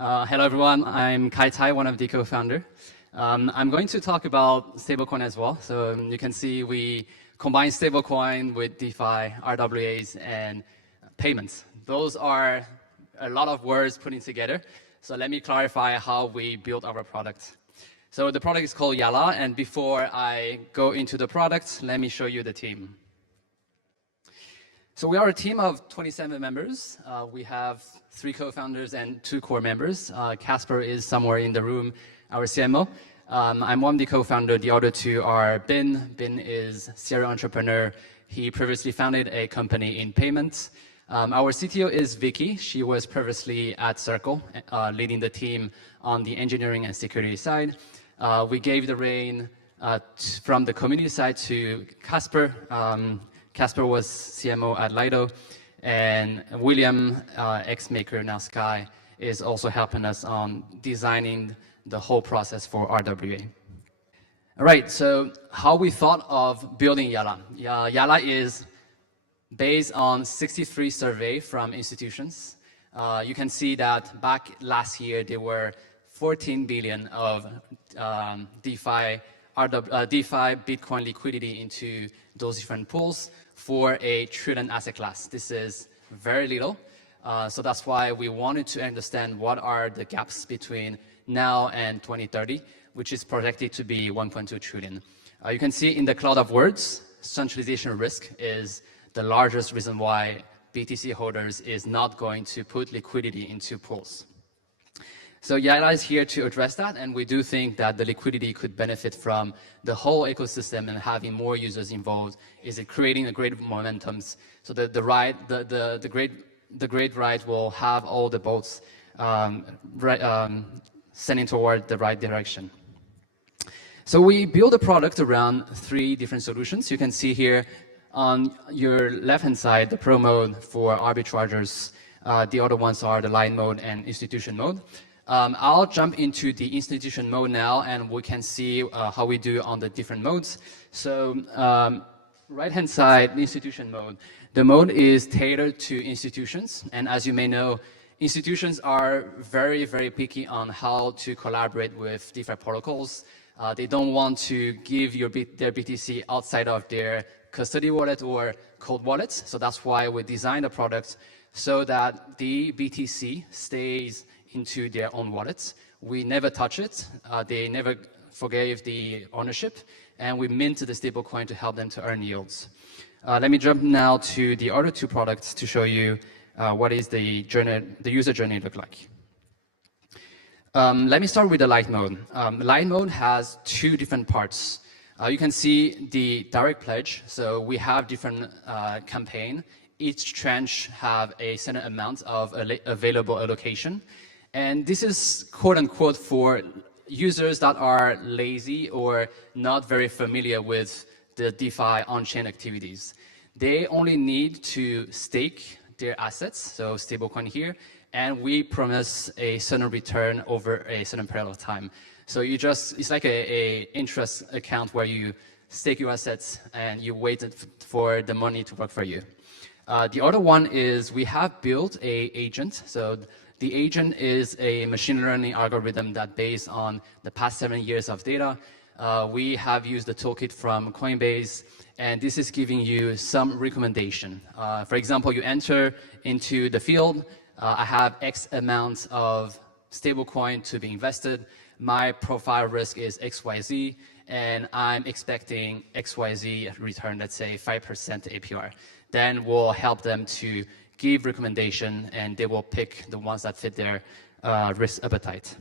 Hello everyone, I'm Kaitai, one of the co-founder. I'm going to talk about stablecoin as well. So you can see we combine stablecoin with DeFi, RWAs, and payments. Those are a lot of words putting together. So let me clarify how we built our product. So the product is called Yala, and before I go into the product, let me show you the team. So we are a team of 27 members. We have 3 co-founders and 2 core members. Casper is somewhere in the room, our CMO. I'm one of the co-founder. The other 2 are Bin. Bin is serial entrepreneur. He previously founded a company in payments. Our CTO is Vicky. She was previously at Circle, leading the team on the engineering and security side. We gave the reign from the community side to Casper. Casper was CMO at Lido, and William, ex-maker, now Sky, is also helping us on designing the whole process for RWA. All right, so how we thought of building Yala. Yala is based on 63 surveys from institutions. You can see that back last year, there were 14 billion of DeFi Bitcoin liquidity into those different pools for a trillion asset class. This is very little. So that's why we wanted to understand what are the gaps between now and 2030, which is projected to be 1.2 trillion. You can see in the cloud of words, centralization risk is the largest reason why BTC holders is not going to put liquidity into pools. So Yala is here to address that, and we do think that the liquidity could benefit from the whole ecosystem and having more users involved. Is it creating a great momentums? So the great ride will have all the boats sending toward the right direction. So we build a product around 3 different solutions. You can see here on your left-hand side the Pro mode for arbitragers. The other ones are the Light mode and institution mode. I'll jump into the institution mode now, and we can see how we do on the different modes. So right-hand side, the institution mode. The mode is tailored to institutions, and as you may know, institutions are very, very picky on how to collaborate with different protocols. They don't want to give their BTC outside of their custody wallet or cold wallets. So that's why we designed a product so that the BTC stays into their own wallets. We never touch it. They never forgave the ownership, and we mint the stablecoin to help them to earn yields. Let me jump now to the other 2 products to show you what is the user journey look like. Let me start with the Light mode. Light mode has 2 different parts. You can see the direct pledge. So we have different campaign. Each tranche have a certain amount of available allocation. And this is quote unquote for users that are lazy or not very familiar with the DeFi on-chain activities. They only need to stake their assets, so stablecoin here, and we promise a certain return over a certain period of time. So it's like a interest account where you stake your assets and you wait for the money to work for you. The other one is we have built an agent. So the agent is a machine learning algorithm that based on the past 7 years of data. We have used the toolkit from Coinbase, and this is giving you some recommendation. For example, you enter into the field, I have X amount of stablecoin to be invested. My profile risk is XYZ, and I'm expecting XYZ return, let's say 5% APR. Then we'll help them to give recommendation, and they will pick the ones that fit their risk appetite.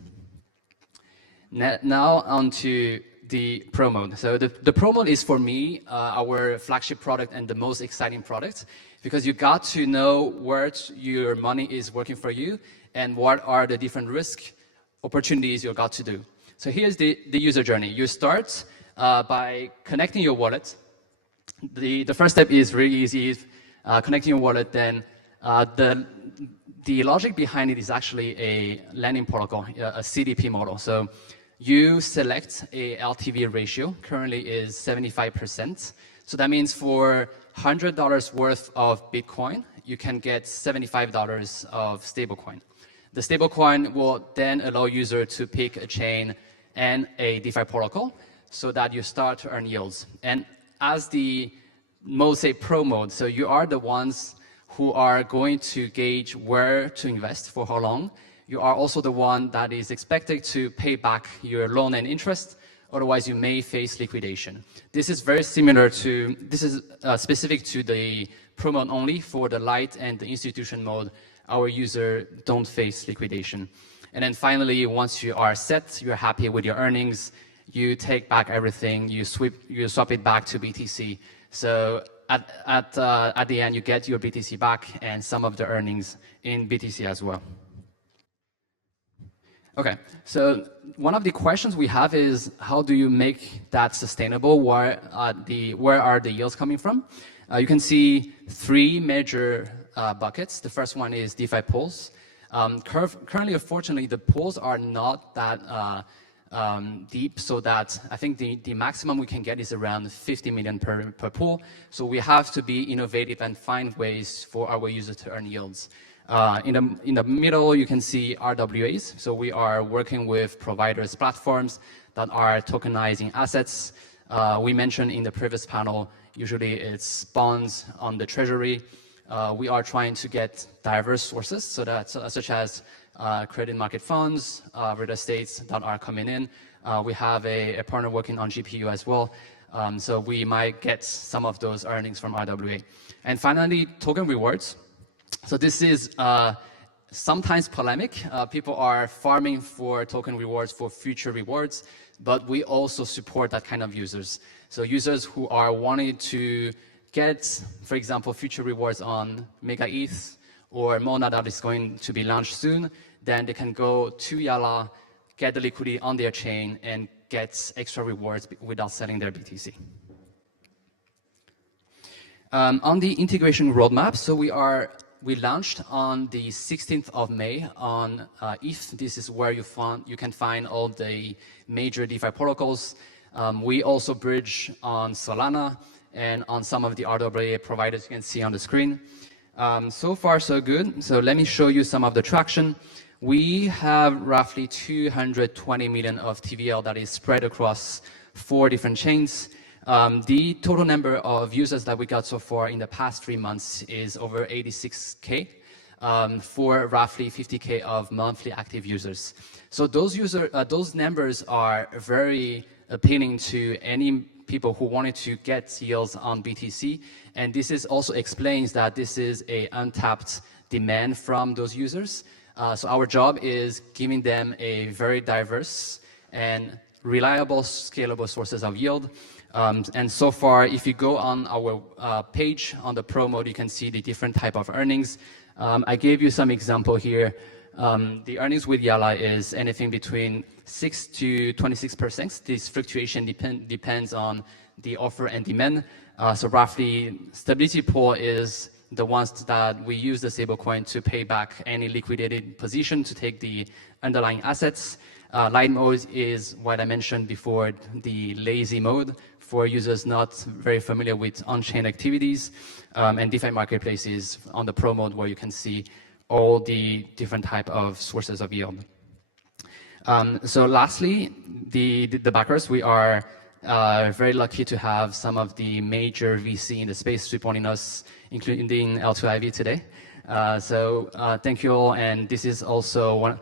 Now on to the Pro mode. So the Pro mode is, for me, our flagship product and the most exciting product, because you got to know where your money is working for you and what are the different risk opportunities you got to do. So here's the user journey. You start by connecting your wallet. The first step is really easy, connecting your wallet. Then the logic behind it is actually a lending protocol, a CDP model. So you select a LTV ratio, currently is 75%. So that means for $100 worth of Bitcoin, you can get $75 of stablecoin. The stablecoin will then allow user to pick a chain and a DeFi protocol so that you start to earn yields. And as the mode, say pro mode, so you are the ones who are going to gauge where to invest for how long. You are also the one that is expected to pay back your loan and interest, otherwise you may face liquidation. This is very similar to, this is specific to the pro mode only. For the light and the institution mode, our user don't face liquidation. And then finally, once you are set, you're happy with your earnings, you take back everything, you swap it back to BTC. So at the end, you get your BTC back and some of the earnings in BTC as well. Okay, so one of the questions we have is, how do you make that sustainable? Where are the yields coming from? You can see three major buckets. The first one is DeFi pools. Currently, unfortunately, the pools are not that deep, so that I think the maximum we can get is around 50 million per pool. So we have to be innovative and find ways for our users to earn yields. In the middle, you can see RWAs. So we are working with providers, platforms that are tokenizing assets. We mentioned in the previous panel, usually it's bonds on the treasury. We are trying to get diverse sources, so that such as credit market funds, real estates that are coming in. We have a partner working on GPU as well. So we might get some of those earnings from RWA. And finally, token rewards. So this is sometimes polemic. People are farming for token rewards for future rewards, but we also support that kind of users. So users who are wanting to get, for example, future rewards on Mega ETH or Mona that is going to be launched soon, then they can go to Yala, get the liquidity on their chain, and get extra rewards without selling their BTC. On the integration roadmap, so we launched on the 16th of May on ETH. This is where you can find all the major DeFi protocols. We also bridge on Solana and on some of the RWA providers you can see on the screen. So far, so good. So let me show you some of the traction. We have roughly 220 million of TVL that is spread across 4 different chains. The total number of users that we got so far in the past 3 months is over 86K for roughly 50K of monthly active users. So those numbers are very appealing to any people who wanted to get yields on BTC. And this is also explains that this is a untapped demand from those users. So our job is giving them a very diverse and reliable, scalable sources of yield. And so far, if you go on our page on the pro mode, you can see the different type of earnings. I gave you some example here. The earnings with Yala is anything between 6 to 26%. This fluctuation depends on the offer and demand. So roughly, stability pool is the ones that we use the stablecoin to pay back any liquidated position to take the underlying assets. Light mode is what I mentioned before, the lazy mode for users not very familiar with on-chain activities. And DeFi marketplaces on the pro mode where you can see all the different type of sources of yield. So lastly, the backers, we are very lucky to have some of the major VC in the space supporting us, including L2IV today. So thank you all, and this is also one,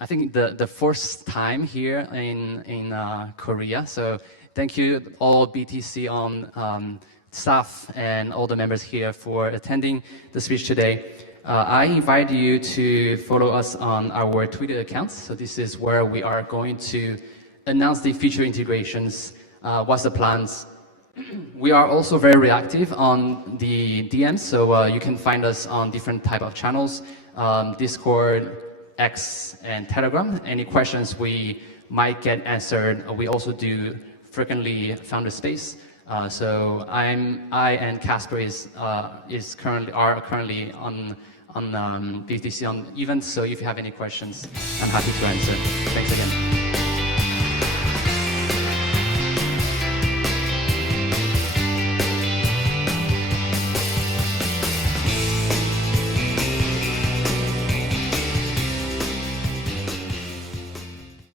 I think the first time here in Korea. So thank you all BTCON staff and all the members here for attending the speech today. I invite you to follow us on our Twitter accounts. So this is where we are going to announce the future integrations, what's the plans. We are also very reactive on the DMs, so you can find us on different type of channels, Discord, X, and Telegram. Any questions we might get answered. We also do frequently founder space. So I and Casper are currently on BTC on events. So if you have any questions, I'm happy to answer. Thanks again.